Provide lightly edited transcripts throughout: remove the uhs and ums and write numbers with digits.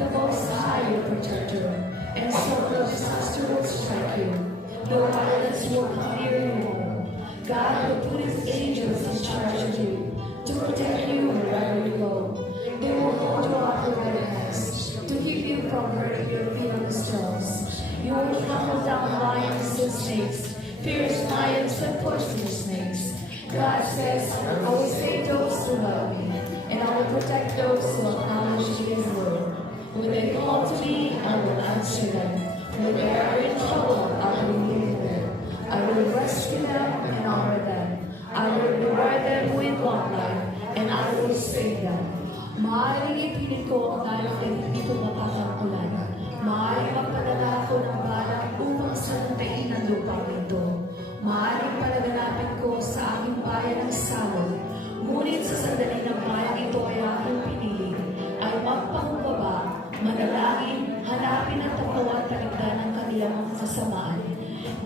The Most High, your protector, and so no disaster will strike you. No violence will come near your home. God will put his angels in charge of you to protect you wherever you go. They will hold you up with their hands to keep you from hurting your feet on the stones. You will trample down lions and snakes, fierce lions and poisonous snakes. God says, I will save those who love me, and I will protect those who acknowledge his word. When they call to me, I will answer them. When they are in trouble, I will lead them. I will rescue them and honor them. I will reward them with long life, and I will save them. Maaaring ipilit ko ang galang ay hindi ko matatangkulan. Maaaring magpadala ako ng balak upang sanantain ang lupang ito. Maaaring palaganapin ko sa aking bayan ng salot. Ngunit sa sandali ng bayan ito ay aking pinili, ay magpakumbaba, manalangin, hanapin at tapawan taligdan ng kanilang mga kasamaan.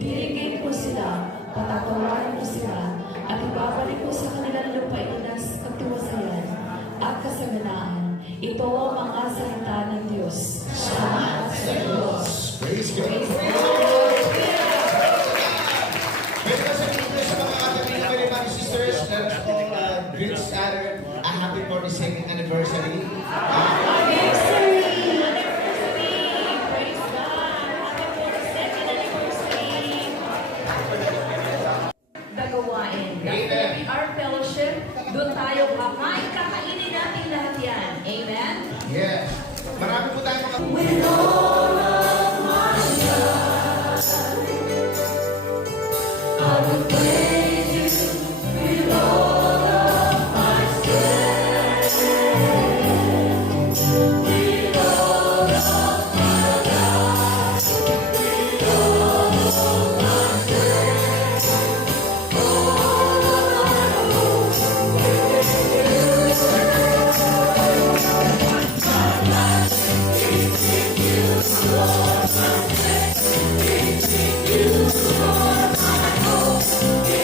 Dirigin ko sila, patatawarin ko sila, at ibabalik ko sa kanilang lupain ng katiwasayan at kasaganaan. Ito ang mga salita ng Diyos. Salamat sa Diyos. Praise God. Pwede ba sa mga katabi na sisters, let's all greet Saturn a happy 42nd anniversary. Our fellowship, doon tayo kakain, kakainin natin lahat yan. Amen? Yes. Marami po tayo mga... With all of my heart, I will praise you with all of my strength, with all of my life, with all of my strength, all of my hope. You are my hope.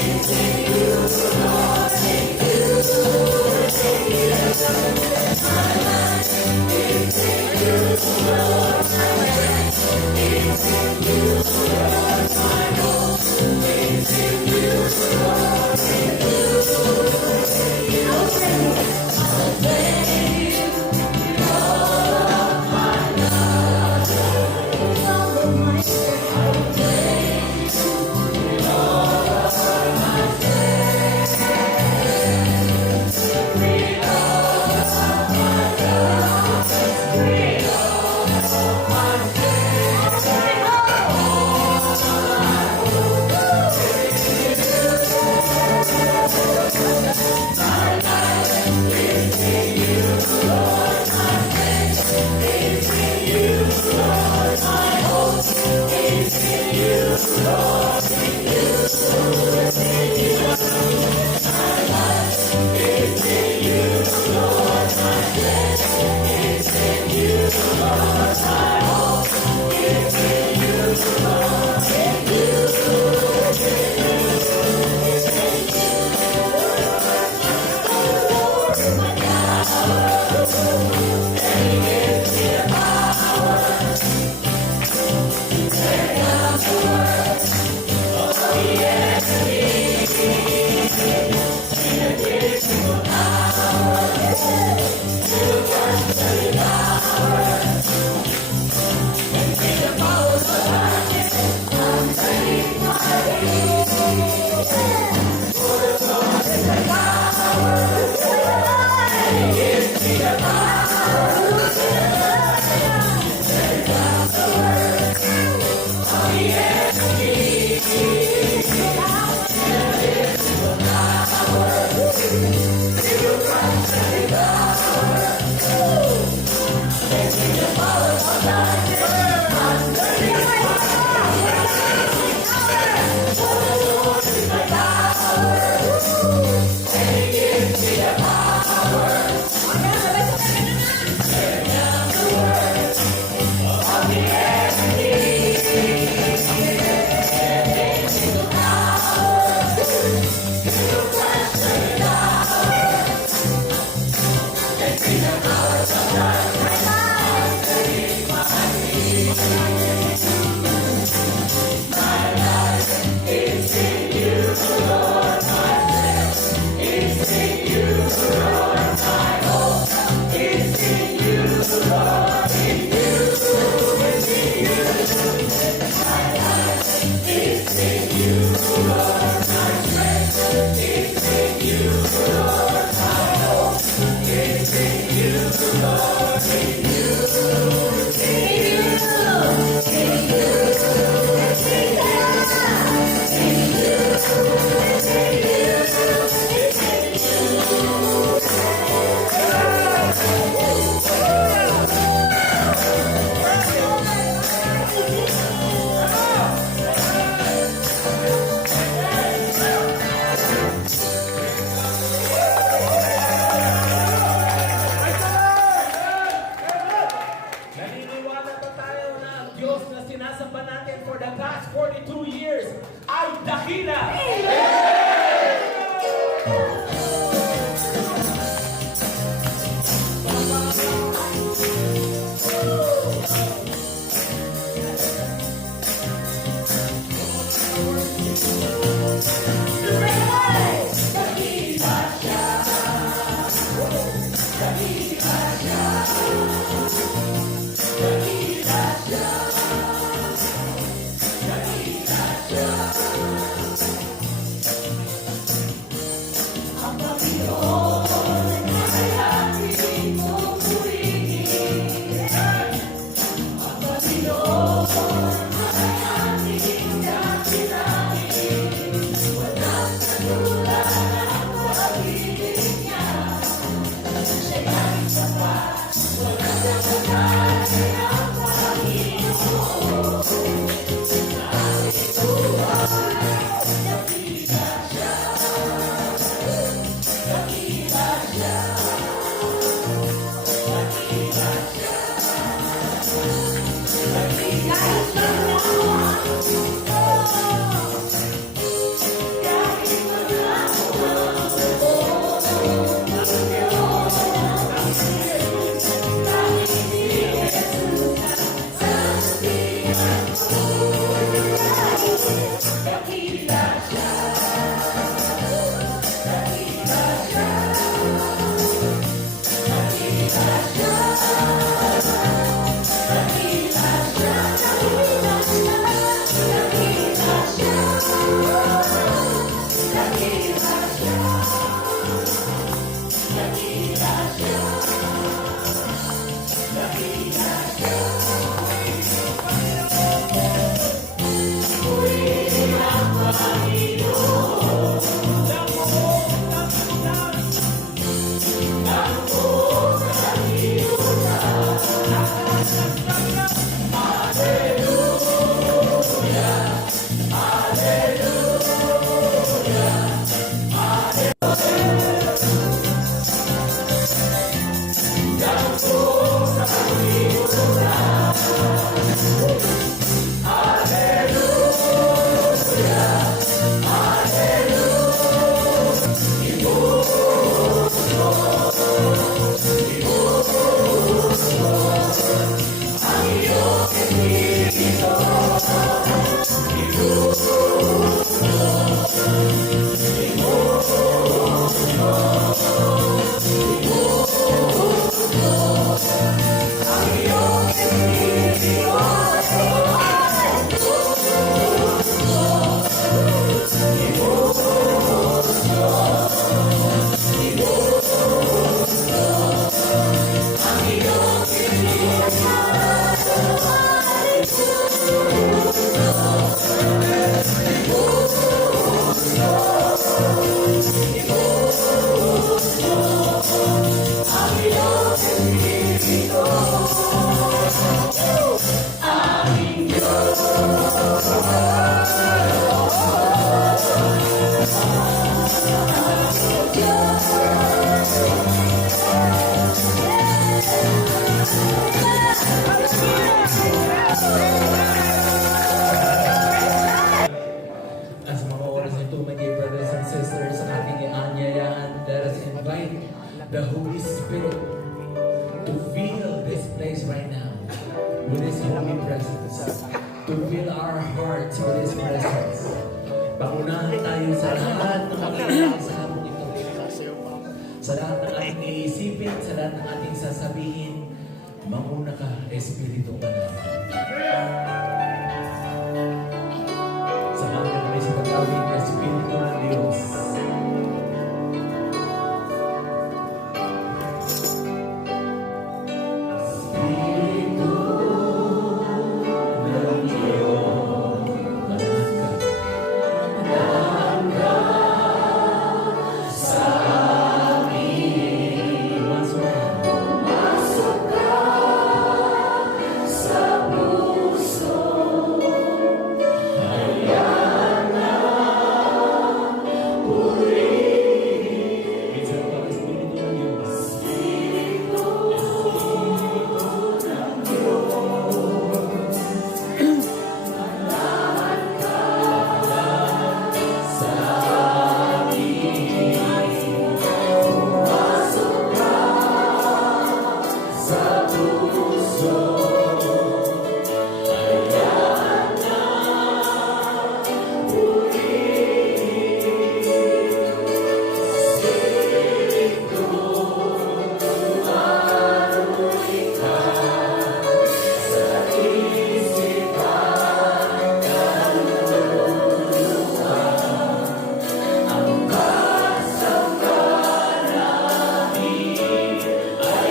Naniniwala ba tayo na ang Diyos na sinasamba natin for the past 42 years ay dakila? As mga oras ito, my dear brothers and sisters, sa ating ianyayahan, let us invite the Holy Spirit to fill this place right now with His holy presence, to fill our hearts with His presence. Pangunahan tayo sa lahat Mamuna ka, Espiritu Banal. Samahan niyo kami sa pagtawid ng Espiritu ng Diyos. Espiritu ng Diyos, manahan ka sa amin. Pumasok ka sa puso. Hayaan na purihin. Minsan pa, Espiritu ng Diyos. Espiritu ng Diyos. Manahan ka sa amin. Pumasok ka sa puso. Hayaan na purihin. Espiritu, tumaroy ka sa isipan, kaluluwa. Ang kasama namin ay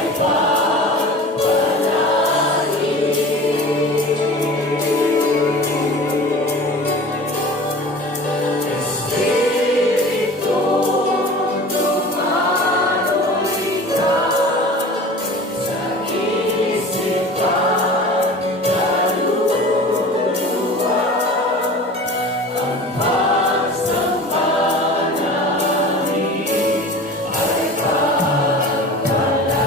Espiritu, tumaroy ka sa isipan, kaluluwa. Ang pagsamba namin ay pagpalain. Ating paglaban ng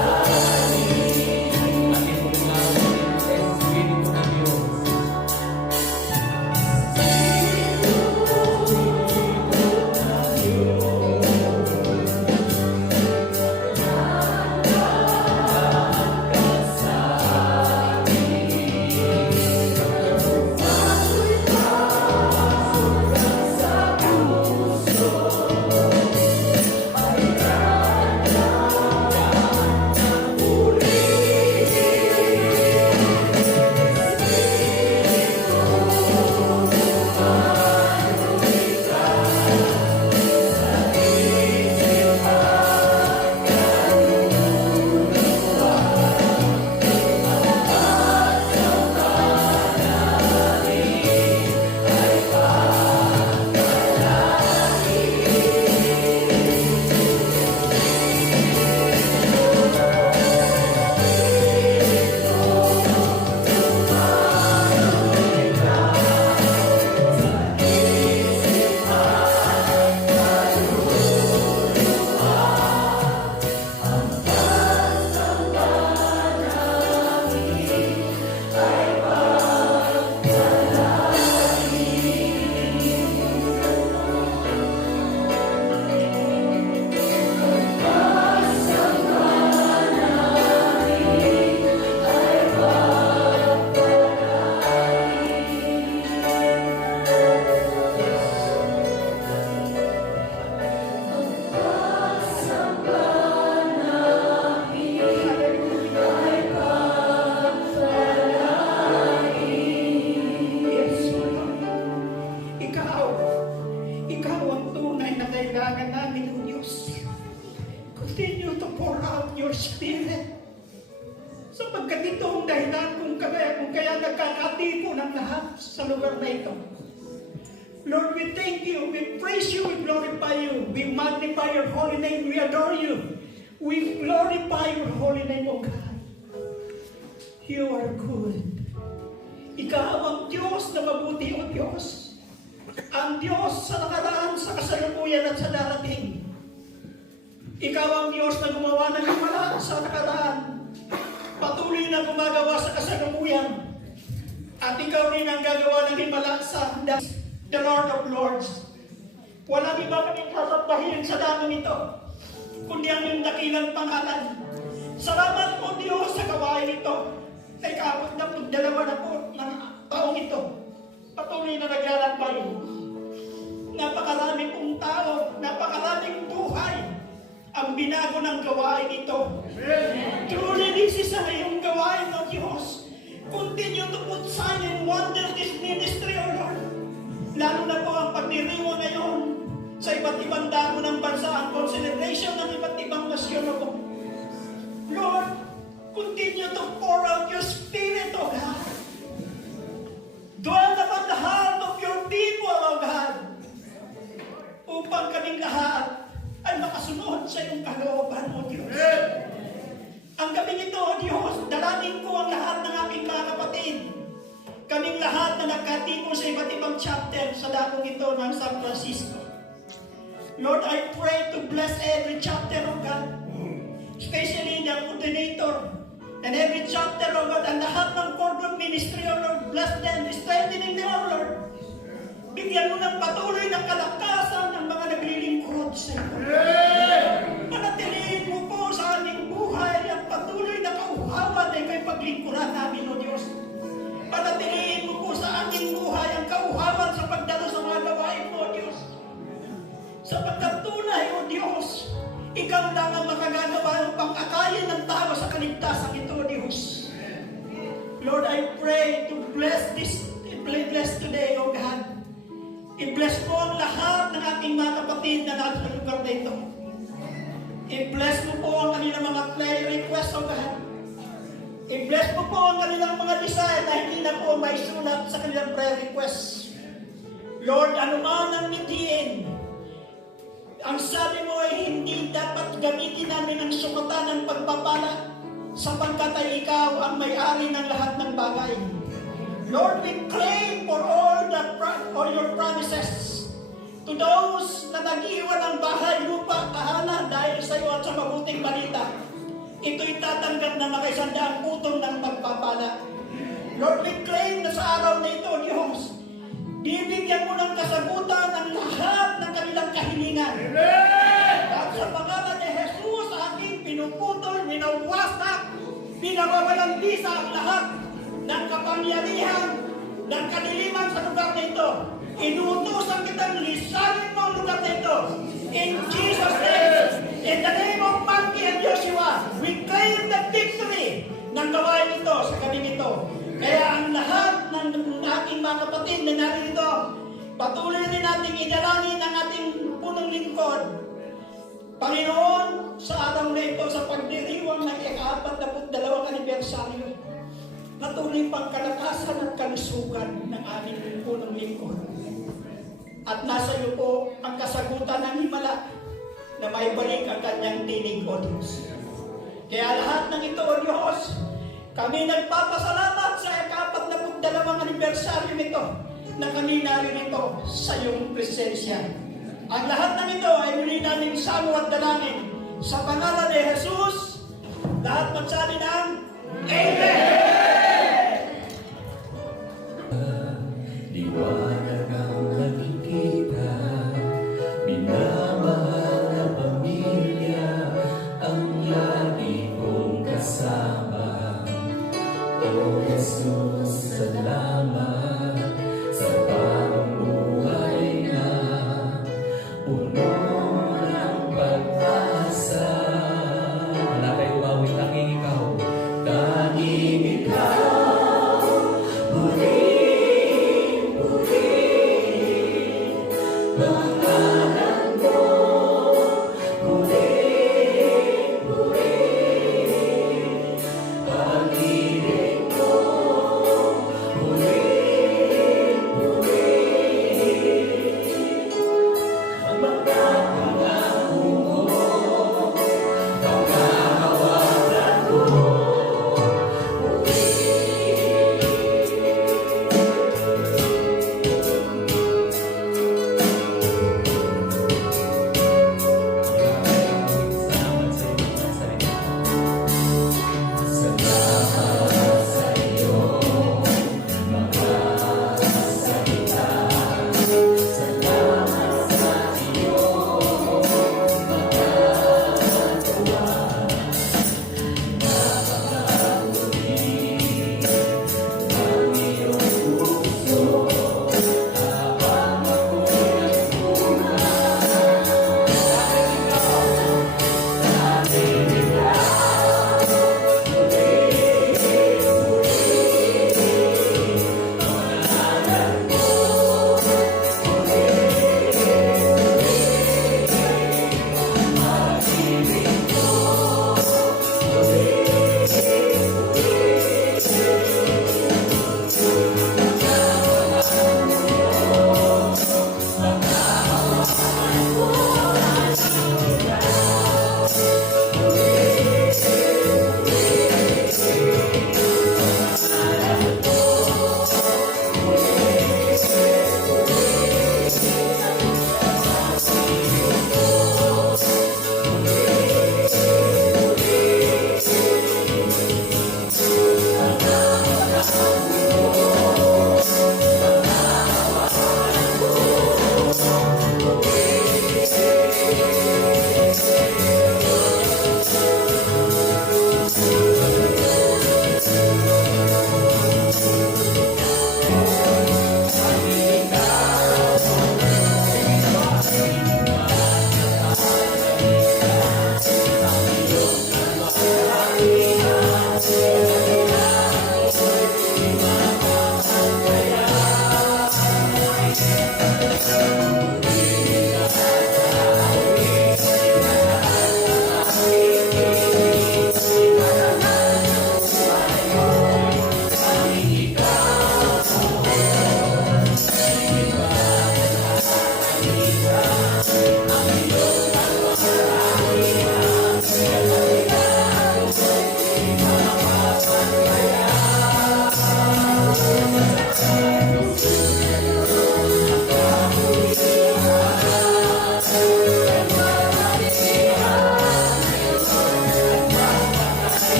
Espiritu ng Diyos. Ikaw ang tunay na kailangan namin, O Diyos. Continue to pour out your Spirit. Sapagkat ito ang dahilan kung kaya nagkakatipon ang lahat sa lugar na ito. Lord, we thank you, we praise you, we glorify you, we magnify your holy name, we adore you. We glorify your holy name, O God. You are good. Ikaw ang Diyos na mabuti, O Diyos. Ang Diyos sa nakaraan, sa kasalukuyan at sa darating. Ikaw ang Diyos na gumawa ng himala sa nakaraan. Patuloy na gumagawa sa kasalukuyan. At ikaw rin ang gagawa ng himala sa the Lord of Lords. Walang iba kaming sasabahin sa damang ito, kundi ang iyong dakilang pangalan. Salamat po Diyos sa gawain ito. Ay kapag na po, 2 na taong ito, patuloy na naglalakbay. Napakaraming pong tao, napakaraming buhay ang binago ng gawain ito. Truly, this is ang iyong gawain. gawain, O Diyos. Continue to put sign and wonder this ministry, O Lord. Lalo na po ang pagdiriwa ngayon sa iba't ibang dako ng bansa, ang celebration ng iba't ibang nasyon, O Lord, continue to pour out your Spirit, O God. Dwell upon the heart of your people, O God, upang kaming lahat ay makasunod sa iyong kalooban, O Diyos. Ang gabing ito, O Diyos, dalangin ko ang lahat ng aking mga kapatid. Kaming lahat na nagkatipon sa iba't ibang chapter sa dakong ito ng San Francisco. Lord, I pray to bless every chapter, O God, especially the coordinator, and every chapter, O God, and lahat ng corporate ministry, O Lord, bless them, strengthening them, O Lord. Bigyan mo ng patuloy ng kalakasan ng mga naglilingkod sa iyo. Panatilihin mo po sa aming buhay ang patuloy na kauhawan na ikaw'y paglingkuran namin, O Diyos. Panatilihin mo po sa aming buhay ang kauhawan sa pagdalo sa mga gawain mo, O Diyos. Sapagkat tunay, O Diyos, ikaw lang ang makagagawa upang akayin ng tao sa kaligtasan ito, O Diyos. Lord, I pray to bless today, O God. I-bless po ang lahat ng aking mga kapatid na nasa lugar na ito. I-bless mo po ang kanilang mga prayer requests, O God. I-bless mo po ang kanilang mga desire na hindi na po may sulat sa kanilang prayer requests. Lord, anuman ang mitiin, ang sabi mo ay hindi dapat gamitin namin ang sukatan ng pagpapala sapagkat ay ikaw ang may-ari ng lahat ng bagay. Lord, we claim for all your promises to those na nag-iwan ng bahay, lupa, tahanan dahil sa iyo at sa mabuting balita. Ito'y tatanggap na makaisandaang putong ng pagpapala. Lord, we claim na sa araw na ito, Diyos, bibigyan mo ng kasagutan ang lahat ng kanilang kahilingan. At sa pangalan ni Jesus, aking pinuputol, minawasak, pinababalambisa ang lahat ng kapangyarihan, ng kadiliman sa lugar na ito. Inuutosan kitang lisanin mo ang lugar na ito. In Jesus' name, in the name of Monkey and Joshua, we claim the victory ng gawain ito sa kaming ito. Kaya ang lahat ng aking mga kapatid na narito, patuloy rin natin idalangin ang ating punong lingkod. Panginoon, sa araw na ito, sa pagdiriwang ng ika-42 anibersaryo, patuloy pang kalakasan at kalusugan ng aming punong lingkod. At nasa iyo po ang kasagutan ng himala na may balik ang kanyang tinig, O Diyos. Kaya lahat ng ito, O Diyos, kami nagpapasalamat sa ika-42 anibersaryo nito na kami naririto sa iyong presensya. Ang lahat ng ito ay muli namin salo at dalangin sa pangalan ni Jesus. Lahat magsabi ng Amen! Liwanag ang nakikita, minamahal na pamilya, ang lagi kong kasama. O Jesus, salamat sa bagong buhay na puno ng pag-asa. Wala tayong umawit, tanging ikaw, tanging ikaw, pangalan mo, pag-ibig mo, ang mga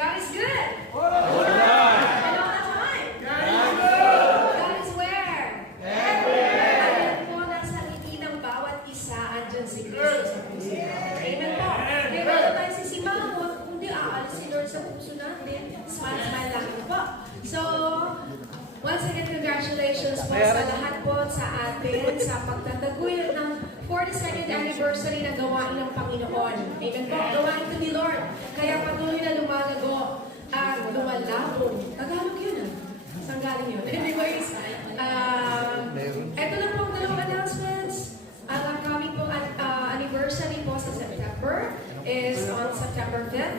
God is good. And all the time. God is where? Alam po, nasa ngiti ng bawat isa, andyan si Kristo sa puso natin. Amen po. Kaya wala tayo sisimangot, kundi aalis si Lord sa puso natin. Smile, smile lang po. So, once again, congratulations po sa lahat po sa atin sa pagtataguyod ng 42nd anniversary ng gawain ng Panginoon. Amen po. Gawain ito ni Lord. Kaya patuloy na lumalago at lumalabong. Tagalog yun ah. Saan galing yun? Anyways, ito lang po ang dalawang announcements. Ang upcoming po anniversary po sa September is on September 5th.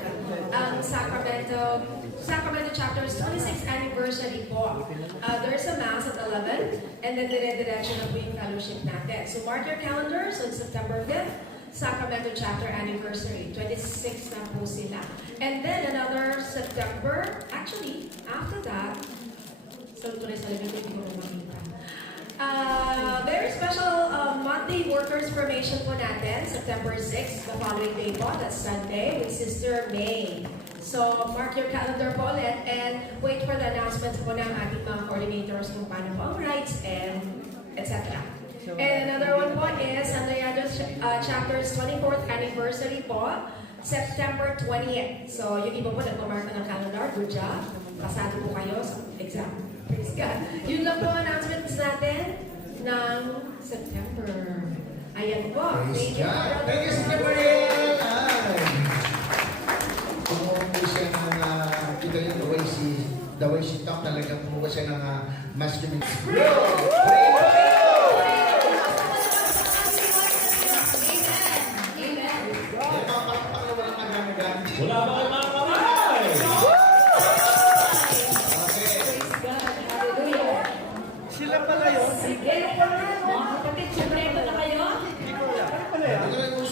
Ang Sacramento Chapter's 26th anniversary po. There's a mass at 11 and then dire-diretso na po yung fellowship natin. So mark your calendars on September 5th, Sacramento Chapter anniversary. 26 na po sila. And then another September, actually, after that, so tuloy sa libid, hindi ko makita. Very special monthly workers formation po natin, September 6, the following day po, that's Sunday, with Sister May. So, mark your calendar po ulit and wait for the announcements po ng ating mga coordinators kung paano po ang rights and etc. And another one po is Andreado's Chapter's 24th anniversary po, September 20th. So, yung iba po nagpamark na ng calendar, good job. Pasado po kayo sa exam. Praise God. Yun lang po ang announcements natin ng September. Ayan po. Praise Thank you. God. Thank you, Sister Mariel. Kumuha siya ng, kita yun, the way she talk, talaga kumuha siya ng masculine. Wala ba kayo mga kamay? Sila pala yun? Sige. Mga kapatid, kumpleto na kayo?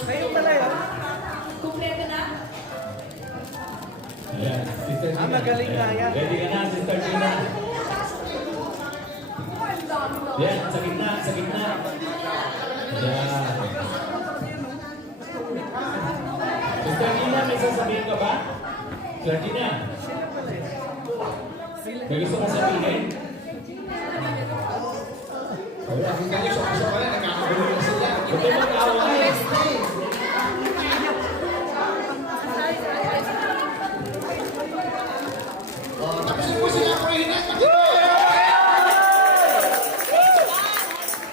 Kayo pala yun. Kumpleto na? Ayan, Sister Gina. Magaling na yan. Ready ka na, Sister Gina. Yan, sa gitna, sa gitna. Yan. Sister Gina, may sasabihin ka ba? Sister Gina. May gusto ka sabihin? Wala, hindi kayo sa pala, nagkakagulo na sila. Huwag kayo mag-away. Tapos po sila ang prayer.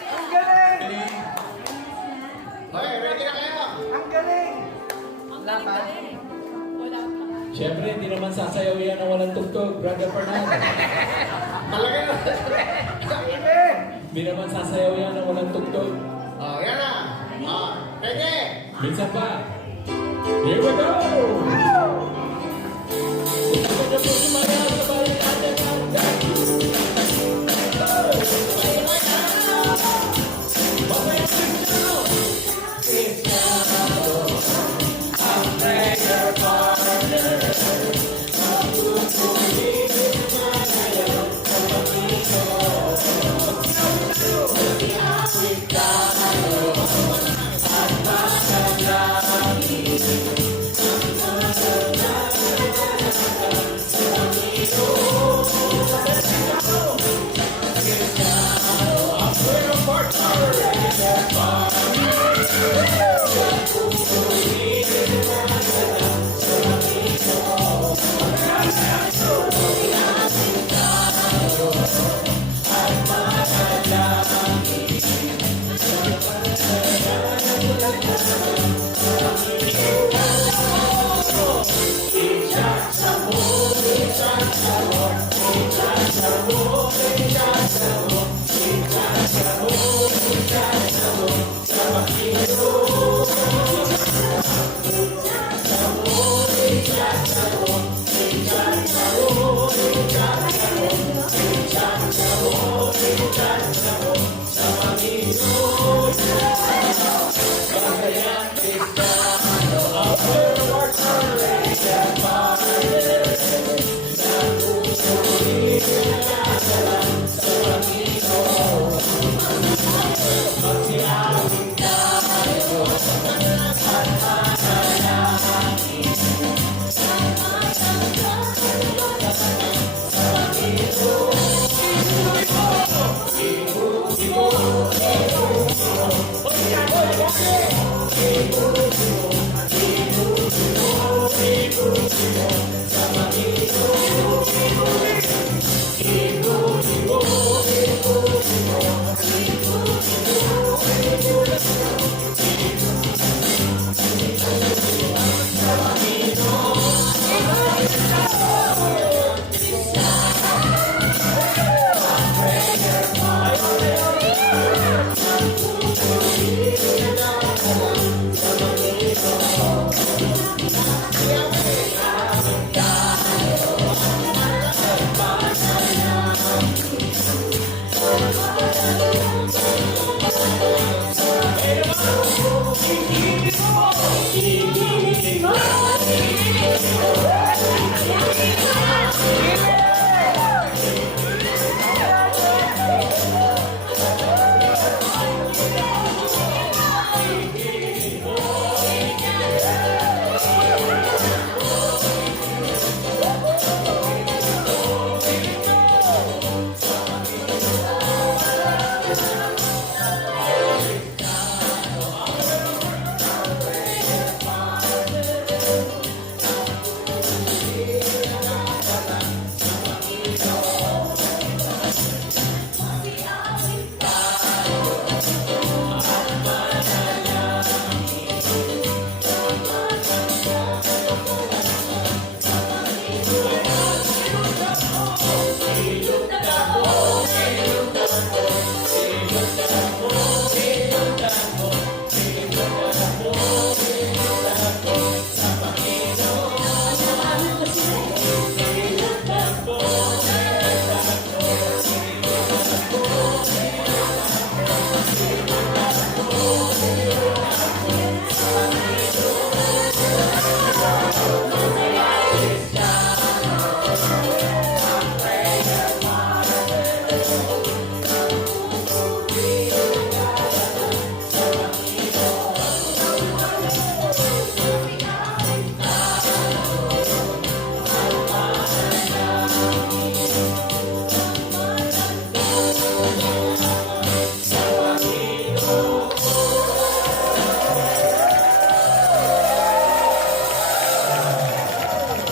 Ang galing! Okay, ready na kayo? Ang galing! Siyempre, hindi naman sasayaw yan na walang tugtog, Brother Fernando. Talaga na. Hindi naman sasayaw yan na walang tugtog. Yan na. Pwede. Minsan pa. Here we go! Gusto niyo po sumayaw sa balik natin ang dahil. Mamaya signal! Signal! I'll play your partner. Africano,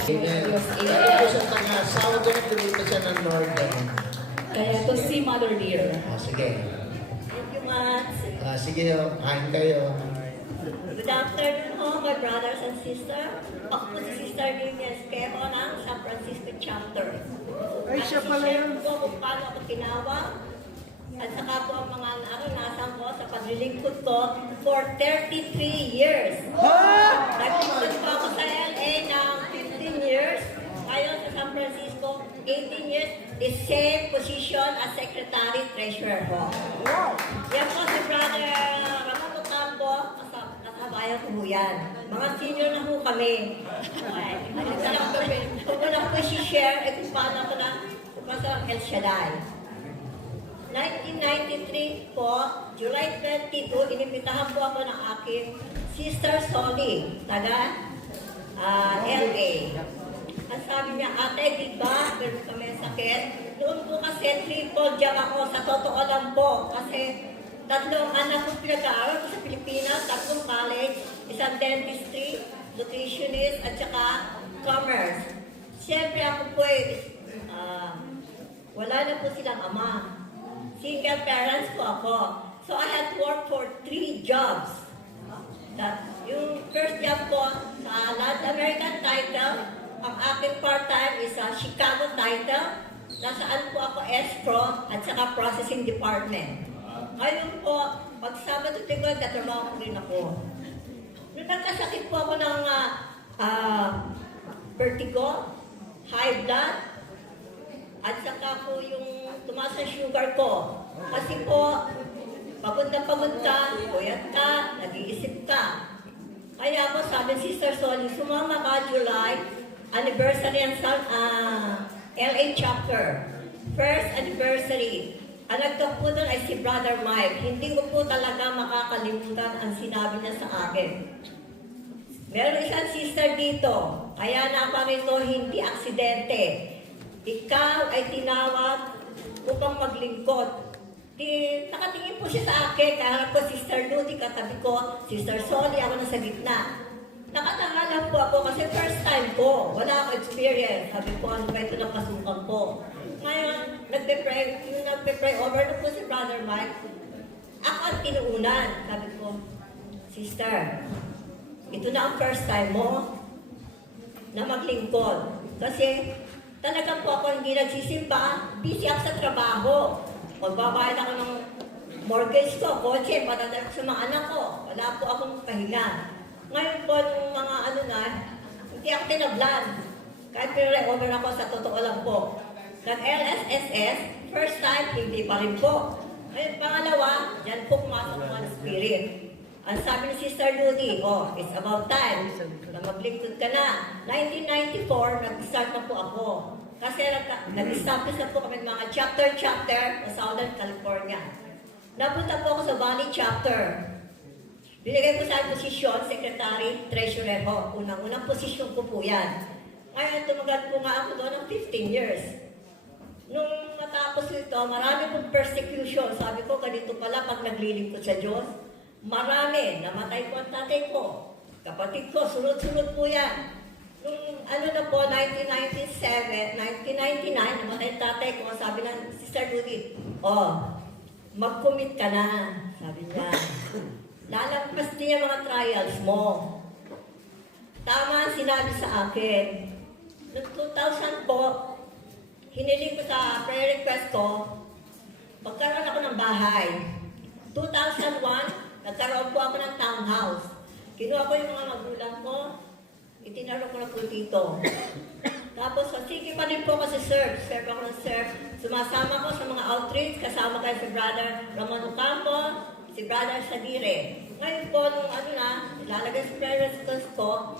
Amen. Ito po siya taga Southern, lumipat siya ng Northern. Kaya to si Mother Dear. Sige. Thank you much. Sige, kain kayo. Good afternoon ho, my brothers and sisters. Ako po si Sister Lilia Esquero ng San Francisco Chapter. Ay, siya pala yun. At po kung paano ako tinawag at saka po ang mga naranasan ko sa paglilingkod ko for 33 years. Naglingkod po ako sa LA ng 15 years. Ngayon sa San Francisco, 18 years. The same position as Secretary Treasurer po. Yan po si Brother Ramon Ocampo, kasabayan ko po yan. Mga senior na po kami. Kung ko lang po si-share, kung paano ako na sa El Shaddai. 1993 po, July 22, inimbitahan po ako ng aking Sister Soli, taga LA. Ang sabi niya, ate, di ba, meron kami sakit? Noon po kasi triple job ako, sa totoo lang po. Kasi tatlong anak ko pinag-aaral ko sa Pilipinas, tatlong college, isang dentistry, nutritionist, at saka commerce. Siyempre ako po wala na po silang ama. Single parents po ako. So I had worked for 3 jobs. Yung first job ko sa Latin American title, ang aking part-time is sa Chicago title, nasaan po ako escrow at saka processing department. Ngayon po, pag Sabado Linggo, katrabaho ko rin ako. Nung nagkasakit po ako ng vertigo, high blood, at saka po yung tumaas ang sugar ko. Kasi po, pagod ka, puyat ka, nag-iisip ka. Kaya po sabi Sister Soli, sumama ka July, anniversary ang LA chapter. First anniversary. Ang nagtog po doon ay si Brother Mike. Hindi ko po talaga makakalimutan ang sinabi niya sa akin. Meron isang sister dito, kaya naparito hindi aksidente. Ikaw ay tinawag upang maglingkod. Nakatingin po siya sa akin, kaharap ko Sister Ludi, katabi ko, Sister Soli, ako nasa gitna. Nakatanga lang po ako kasi first time po, wala ako experience. Sabi ko, ano ba ito na pasukan ko? Ngayon, nagpe-pray over na po si Brother Mike. Ako ang tinuunan. Sabi ko, Sister, ito na ang first time mo na maglingkod. Kasi talagang po ako hindi nagsisimba, busy ako sa trabaho. Magbabayad ako ng mortgage ko, kotse, patadala ko sa mga anak ko. Wala po akong pahinga. Ngayon po, nung mga hindi ako tinablan. Kahit pinare-over ako sa totoo lang po. Nag-LSSS, first time, hindi pa rin po. Ngayon, pangalawa, dyan po pumasok ang Spirit. Ang sabi ni Sister Rudy, oh, it's about time na maglingkod ka na. 1994, nag-start na po ako. Kasi nag-establish na po kami ng mga chapter sa Southern California. Napunta po ako sa Valley Chapter. Binigay ko sa aking posisyon, Secretary, Treasurer ho. Unang posisyon ko po yan. Ngayon, tumagal po nga ako doon ng 15 years. Nung matapos ito, marami pong persecution. Sabi ko, ganito pala pag naglilingkod sa Diyos. Marami. Namatay po ang tatay ko. Kapatid ko, sunod-sunod po yan. Nung ano na po, 1999, namatay ang tatay ko. Sabi ng Sister Rudy, oh, mag-commit ka na. Sabi niya. Lalampas niya mga trials mo. Tama ang sinabi sa akin. Noong 2000 po, hiniling ko sa prayer request ko, magkaroon ako ng bahay. 2001, nagkaroon po ako ng townhouse. Kinuha ko yung mga magulang ko, itinaro ko na po dito. Tapos, sige pa din po kasi serve ako ng serve. Sumasama ko sa mga outreach, kasama kayo si Brother Ramon Ocampo, si Brother Sadire. Ngayon po, nung ano na, ilalagay sa prayer request ko,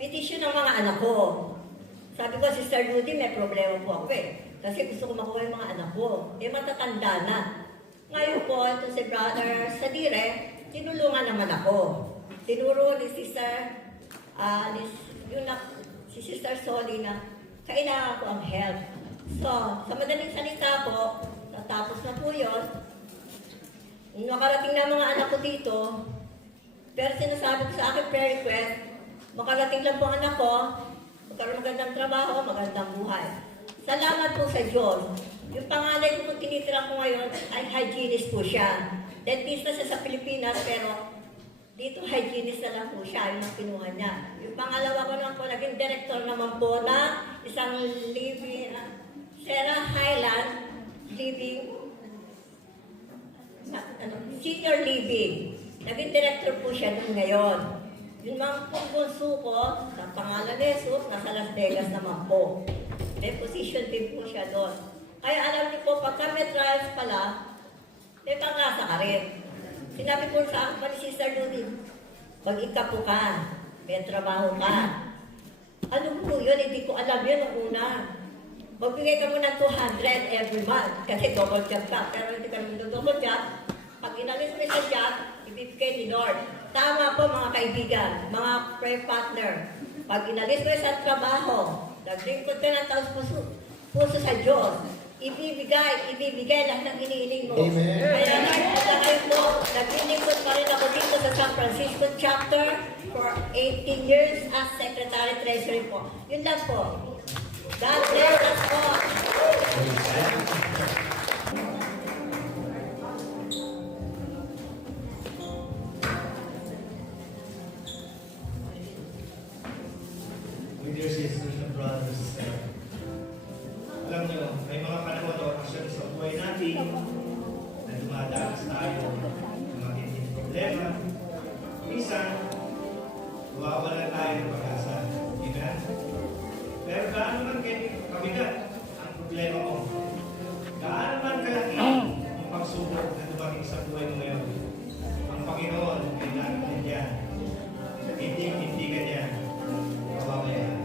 petition ng mga anak ko. Sabi ko, Sister Rudy, may problema po ako eh. Kasi gusto ko makuha yung mga anak ko. Eh, matatanda na. Ngayon po, ito si Brother Sadire, tinulungan naman ako. Tinuro ni Sister, si Sister Soli na kailangan ko ang help. So, sa madaling salita po, natapos na po yun. Nung nakarating na mga anak ko dito, pero sinasabi ko sa akin prayer request, makarating lang po ang anak ko, magkaroon magandang trabaho, magandang buhay. Salamat po sa Diyos. Yung pangalan ko kung tinitira ko ngayon ay hygienist po siya. Dentista siya sa Pilipinas, pero dito hygienist na lang po siya, yung ang kinuha niya. Yung pangalawa ko naman po, naging director naman po na isang living, Sarah Highland Living, senior living. Naging director po siya doon ngayon. Yung mga puso ko, sa pangalan ni Jesus, nasa Las Vegas naman po. May position din po siya doon. Kaya alam niyo po, pagka may trials pala, may pangasa ka rin. Sinabi po sa akin pa ni Sister Rudy, mag-ikapo ka, may trabaho ka. Ano po yun? Hindi ko alam yun ang una. Magbigay ka mo ng 200 every month kasi double job ka. Pero hindi ka naman double job. Pag inalis mo sa job, ibibigay ni Lord. Tama po mga kaibigan, mga prayer partner. Pag inalis mo sa trabaho, naglingkod ka ng taos puso sa Diyos, ibibigay lahat ng iniiling mo. Amen. Kaya ngayon po, naglingkod pa rin ako dito sa San Francisco chapter for 18 years as Secretary Treasury po. Yun lang po. God bless us all. My dear sisters and brothers, alam nyo, may mga panahon o okasyon sa buhay natin na dumadanas tayo ng matinding problema. Minsan, mawawalan tayo ng pag-asa. Amen? Pero gaano man kabigat ang problema mo, gaano man kalaki ang pagsubok na dumating sa buhay mo ngayon, ang Panginoon ay natin diyan. Hindi ka niya mababayaan.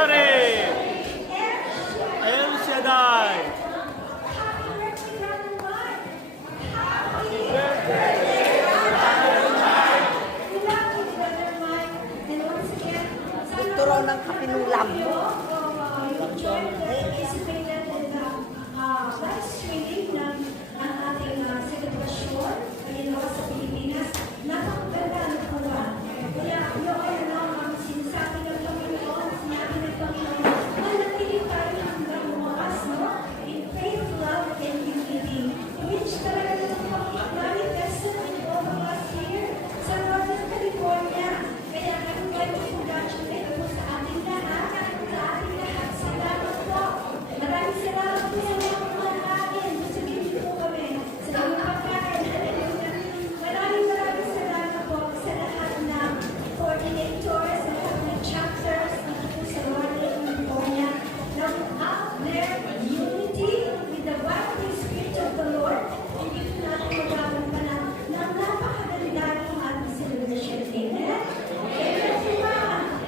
anniversary! El Shaddai! Ito raw ng kapinulam. Live streaming ng ating selebrasyon ngayon sa Pilipinas. Napakaganda ng kawa. Kaya yung sinasabi ng Panginoon, sinabi ng Panginoon, manatili tayo hanggang bukas, no? In faith, love, and unity. Which talaga manifested in all of us here sa Northern California. Kaya I'm going to congratulate po sa ating lahat. Salamat po. Maraming salamat po sa mga kumakain. Busugin niyo po kami sa mga pagkain. Hallelujah. Maraming salamat po sa lahat ng coordinators, sa lahat ng chapters dito po sa Northern California. Now, out there, unity with the vibrant Spirit of the Lord. Hindi po natin magawa pa ng napakaganda ng ating celebration. Amen? Amen, Amen.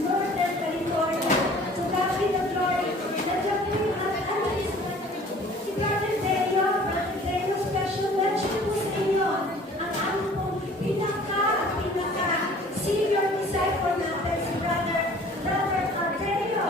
Northern California, to God be the glory. Si Brother Deo, special mention po sa inyo. Ang aming pong pinaka senior disciple natin, si Brother Deo.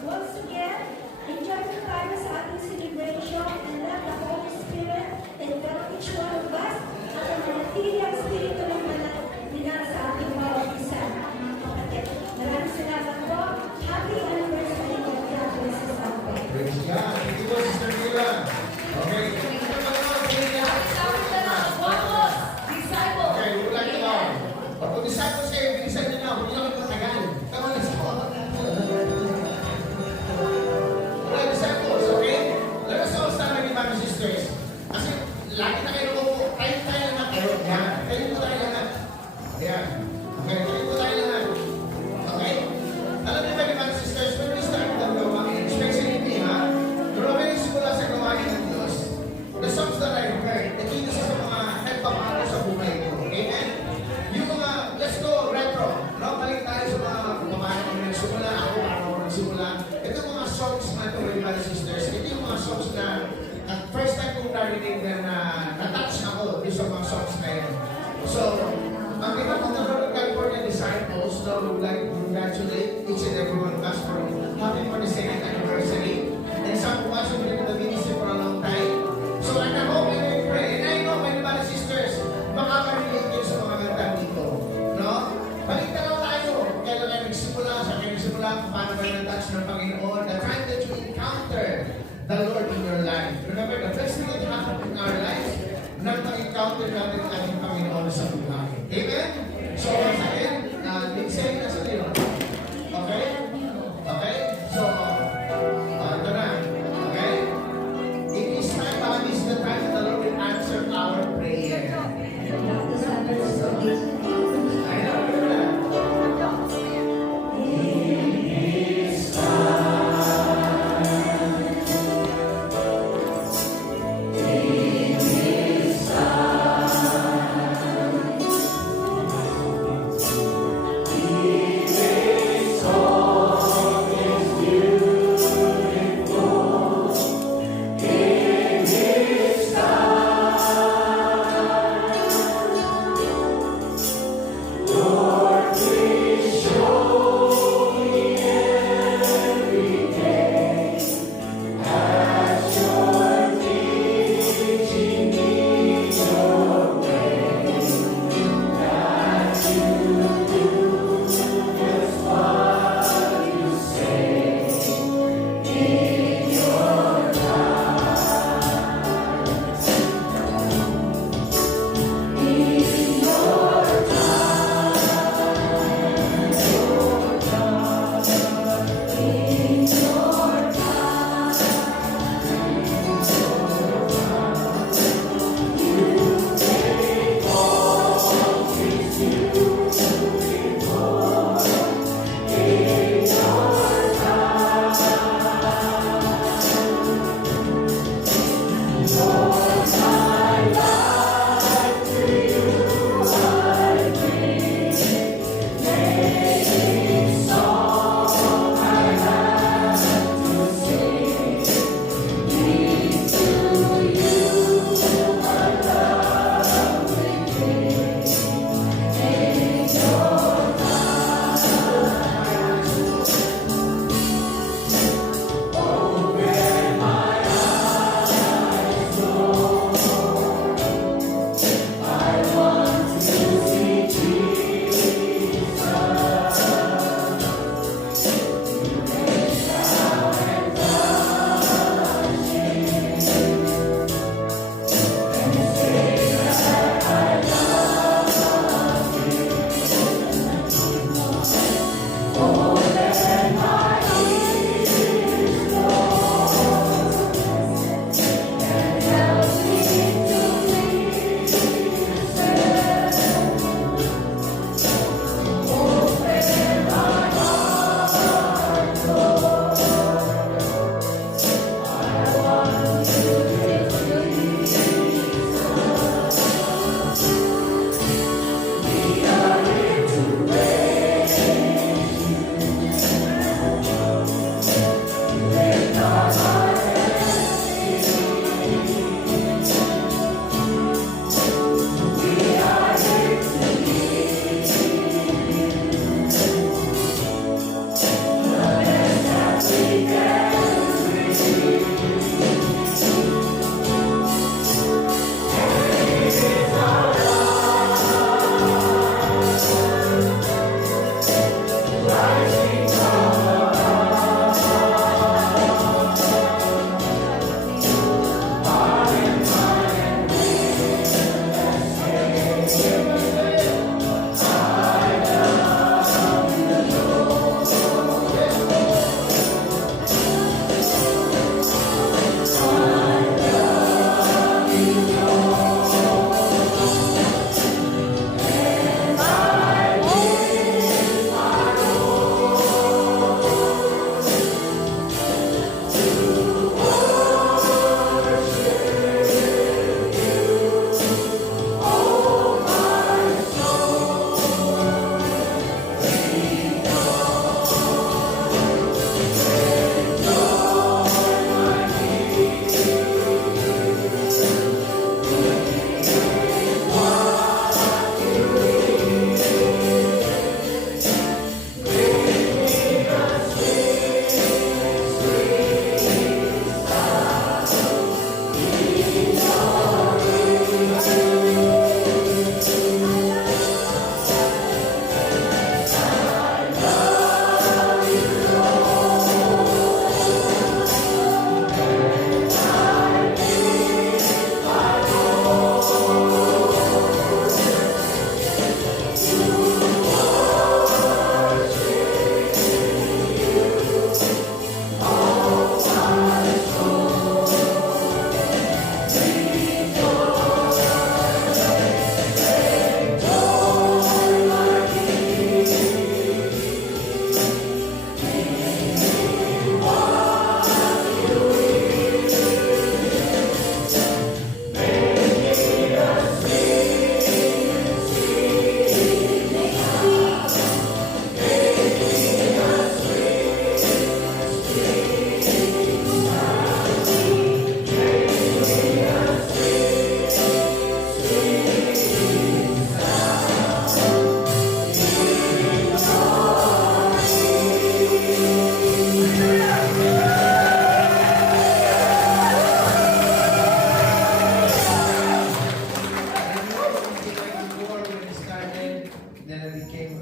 Once again, enjoy the time sa ating celebration and let the Holy Spirit envelop each one of us at ang manatili ang Espiritu ng Banal dinala sa ating bawat isa. Mga kapatid, maraming salamat po. Happy anniversary of God bless us all. Praise God. Thank you po, Sister Mila. Okay. Okay, we would like to know. Pag disciples kayo, bilisan nyo na. Huwag nyo lang matagal. Tama na sa mga. Mga disciples, okay? Let us all stand with my sisters. Kasi lagi na kayo po, tayo naman kayo. Yan. Tayo po tayo naman. Ayan. Okay, tayo po tayo naman. Okay? Alam niyo ba ni mga sisters, when we start the gawain, especially me, ha? Pero may simula sa gawain ng Diyos. The songs that I heard, nakita sa mga nagpapalo sa buhay ko. Amen? Yung mga, let's go retro. No? Balik tayo sa mga kumamahan kami nagsimula. Ako, paano ako nagsimula. Ito yung mga songs na ito, mga sisters. Ito yung mga songs na first time kong narinig na na-touch ako sa mga songs na yun. So, ang kita po ng California Disciples, so we would like to congratulate each and every one of us for happy 42nd anniversary. And some of us have been in the ministry for a long time. So, I hope and I pray, and I know, my mga sisters, makaka-relate kayo sa mga ganda dito. No? Balik na lang tayo. Kailan kayo nagsimula, sa kayo nagsimula, paano kayo na-touch ng Panginoon, the time that you encounter the Lord in your life. Remember, the best thing that happened in our lives, nang mag-encounter natin ang ating Panginoon sa buhay. Amen? So, once again, say na sa iyo. Okay? Okay? So, ito na. Okay? It is time, God, is the time that the Lord will answer our prayer. I know,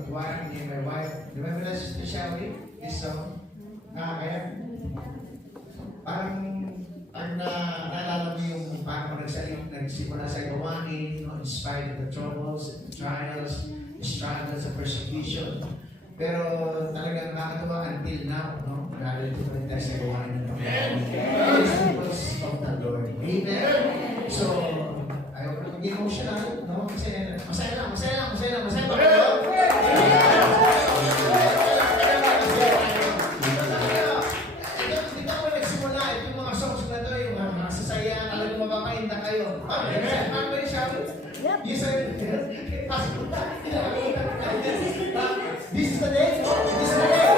one and my wife. Remember that, Sister Shelby? This song? Kaya? Parang naalala mo yung paano nagsimula sa gawain, in spite of the troubles, the trials, the struggles, the persecution. Pero talagang nakatuwa until now, no? Nalito pa rin tayo sa gawain ng Panginoon. Principles of the Lord. Amen? So, ayaw ko lang emotional, no? Kasi masaya lang ba kayo? Hindi pa ako nagsimula, itong mga songs na to, yung mga sasaya, talagang mapapahinda kayo. Paano ba yung sabi? Yes, sir. This is the day? This is the day? This is the day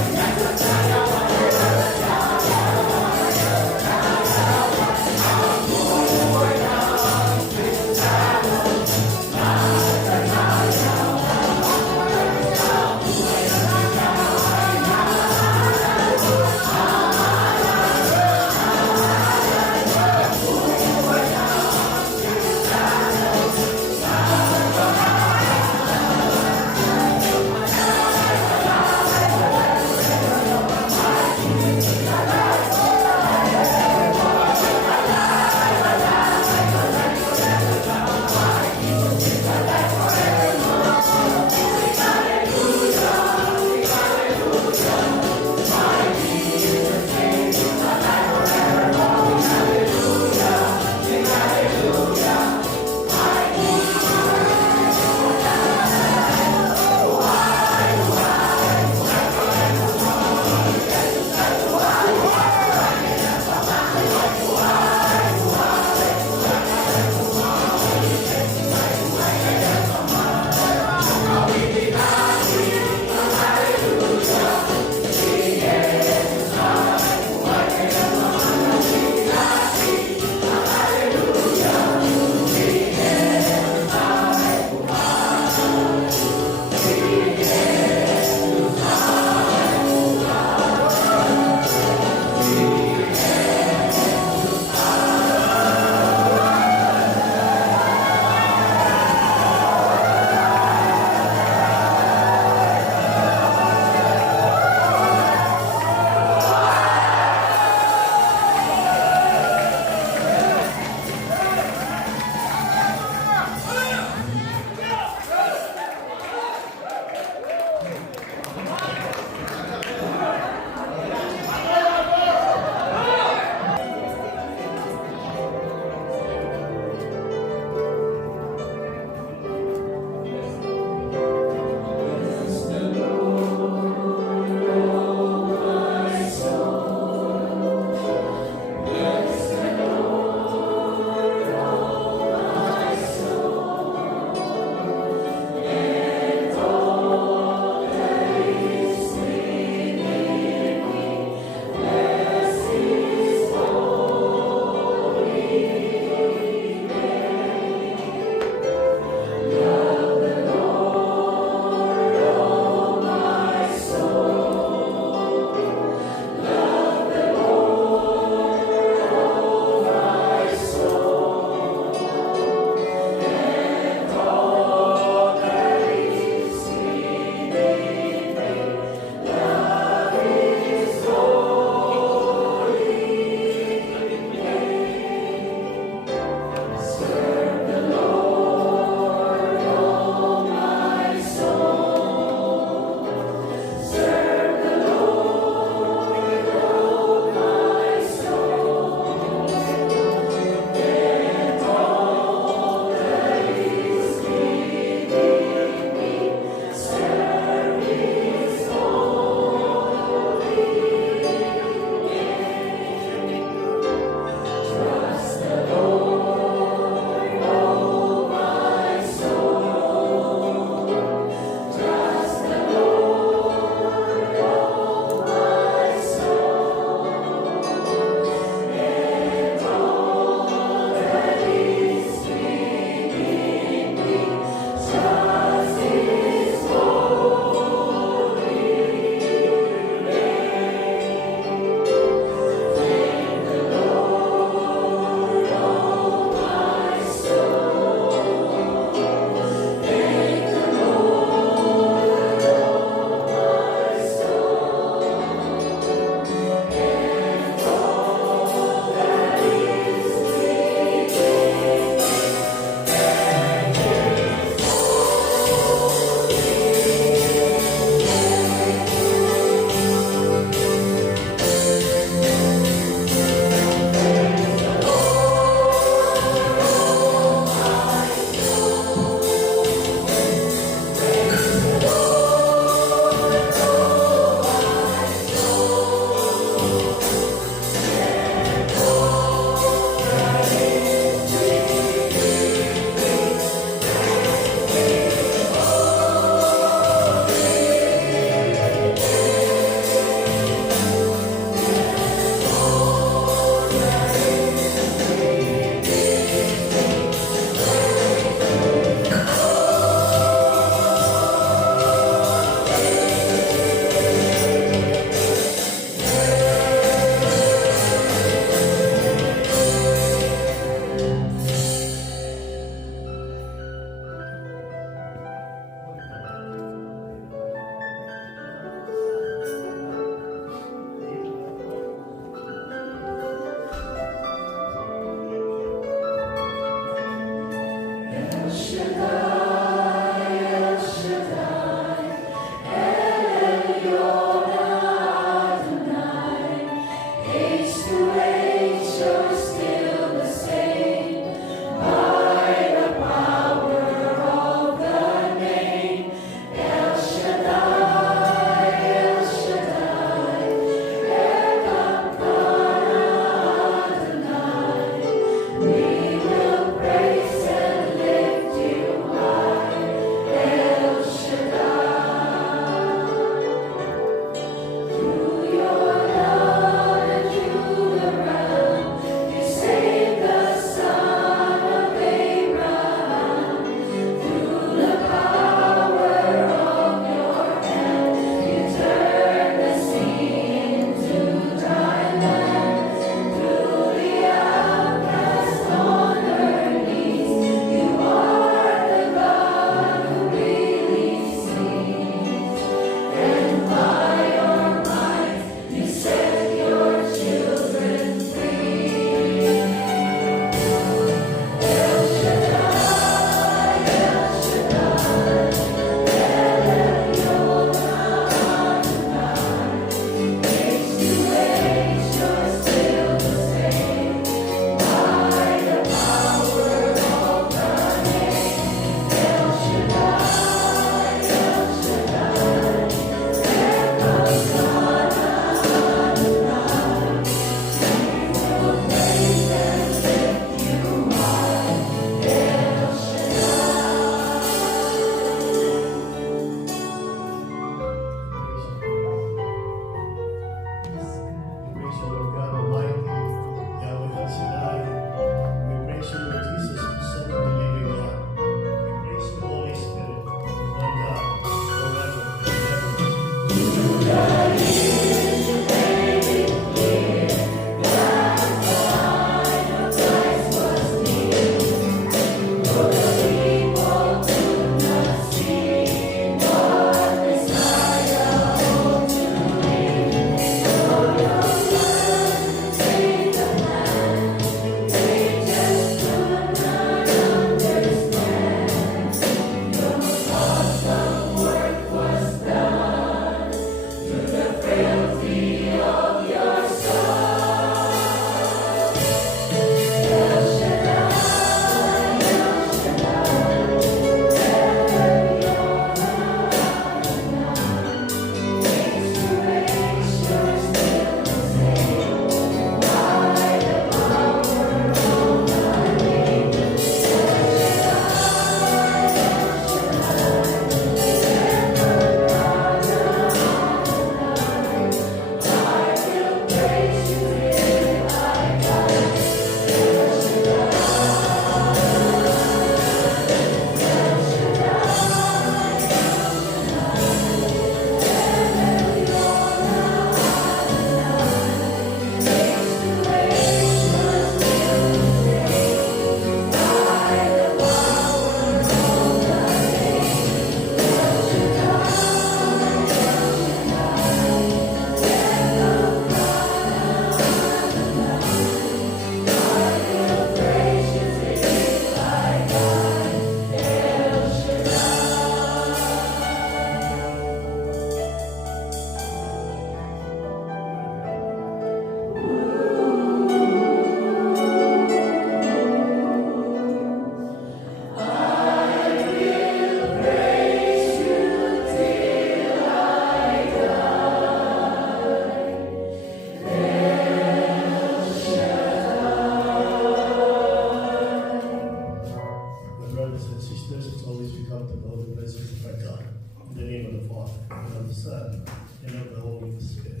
brothers and sisters, it's always we come to know the presence of our God. In the name of the Father, and of the Son, and of the Holy Spirit.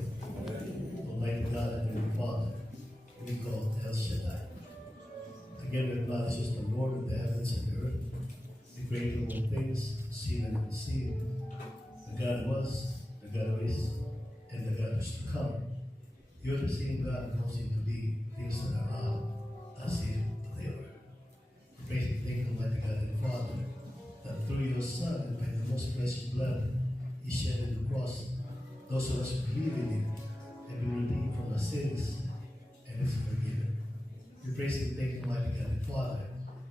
Almighty God and Heavenly Father, we call El Shaddai. Again, we acknowledge as the Lord of the heavens and the earth, the creator of all things, seen and unseen, the God was, the God who is, and the God who is to come. You're the same God who calls you to be things that are not as if they were. Praise and thank Almighty God and Father, that through your Son and by the most precious blood He shed on the cross, those of us who believe in Him have been redeemed from our sins and is forgiven. We praise and thank Almighty God and Father,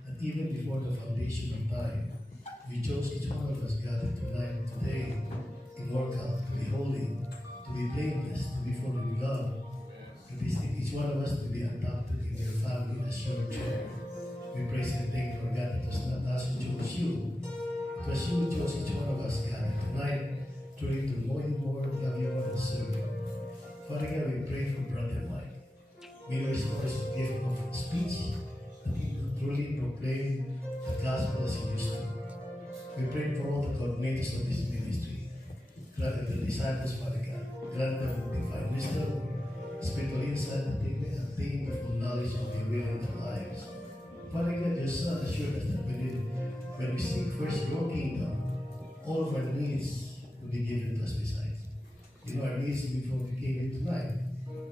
that even before the foundation of time, you chose each one of us gathered tonight, today, in order to be holy, to be blameless, to be full of love, to distinct each one of us to be adopted in your family as your children. We praise and thank you, Lord God, it was not us who chose you. It was you who chose each one of us gathered tonight, truly to know you more, love you more, and serve you. Father God, we pray for Brother Mike. May you restore his gift of speech, that he will truly proclaim the gospel as he used to. We pray for all the coordinators of this ministry. Grant the disciples, Father God. Grant them divine wisdom, spiritual insight, and attain the full knowledge of your will in their lives. Father God, your Son assured us that when we seek first your kingdom, all of our needs will be given to us besides. You know our needs before we came here tonight.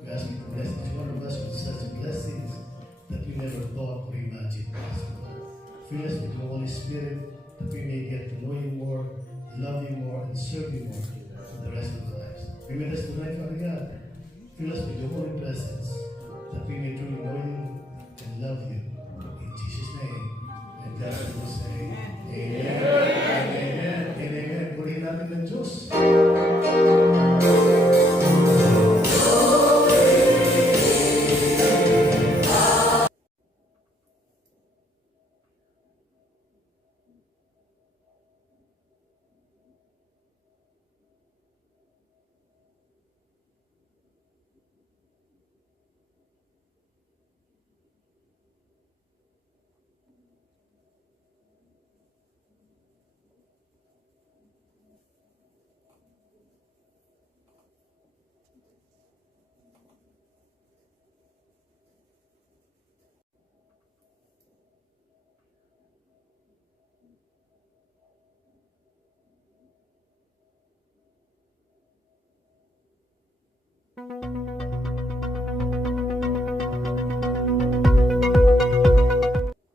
We ask you to bless each one of us with such blessings that we never thought or imagined. Fill us with your Holy Spirit that we may get to know you more, love you more, and serve you more for the rest of our lives. Be with us tonight, Father God. Fill us with your holy presence that we may truly know you and love you. In Jesus' name. And God will say, Amen. Amen. Amen. And amen. Purihin natin ng Diyos.